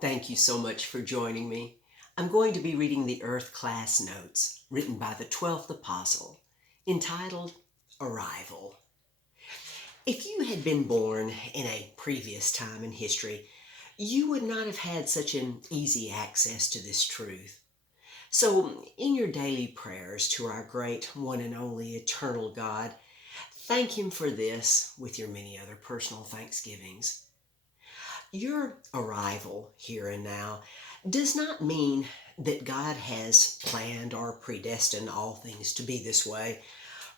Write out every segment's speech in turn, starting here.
Thank you so much for joining me. I'm going to be reading the Earth Class Notes written by the 12th Apostle, entitled Arrival. If you had been born in a previous time in history, you would not have had such an easy access to this truth. So, in your daily prayers to our great one and only eternal God, thank Him for this with your many other personal thanksgivings. Your arrival here and now does not mean that God has planned or predestined all things to be this way,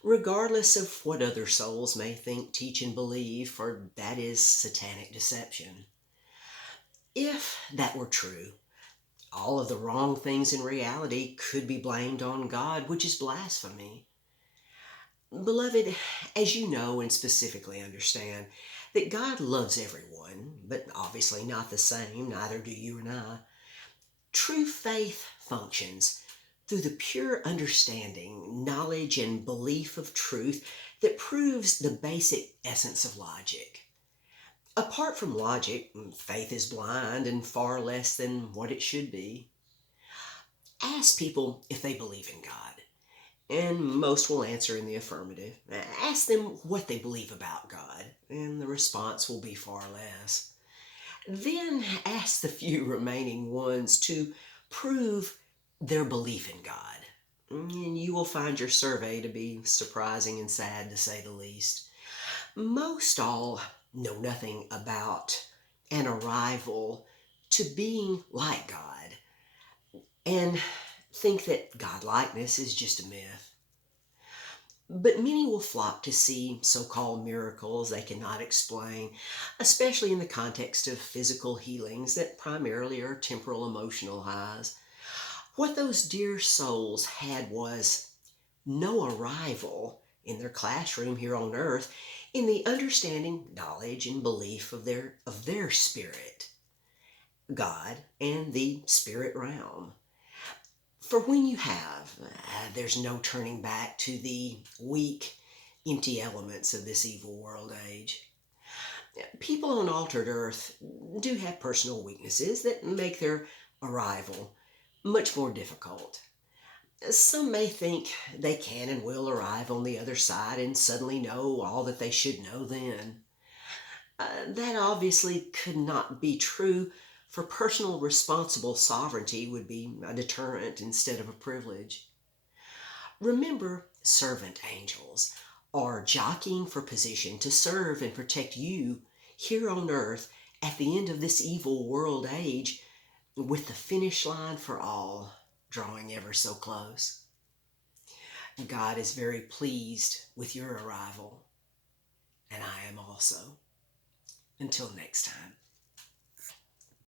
regardless of what other souls may think, teach, and believe, for that is satanic deception. If that were true, all of the wrong things in reality could be blamed on God, which is blasphemy. Beloved, as you know and specifically understand, that God loves everyone, but obviously not the same, neither do you and I. True faith functions through the pure understanding, knowledge, and belief of truth that proves the basic essence of logic. Apart from logic, faith is blind and far less than what it should be. Ask people if they believe in God, and most will answer in the affirmative. Ask them what they believe about God, and the response will be far less. Then ask the few remaining ones to prove their belief in God. And you will find your survey to be surprising and sad, to say the least. Most all know nothing about an arrival to being like God and think that godlikeness is just a myth. But many will flock to see so-called miracles they cannot explain, especially in the context of physical healings that primarily are temporal emotional highs. What those dear souls had was no arrival in their classroom here on earth in the understanding, knowledge, and belief of their spirit, God, and the spirit realm. For when you have, there's no turning back to the weak, empty elements of this evil world age. People on altered earth do have personal weaknesses that make their arrival much more difficult. Some may think they can and will arrive on the other side and suddenly know all that they should know then. That obviously could not be true, for personal responsible sovereignty would be a deterrent instead of a privilege. Remember, servant angels are jockeying for position to serve and protect you here on earth at the end of this evil world age, with the finish line for all drawing ever so close. God is very pleased with your arrival, and I am also. Until next time.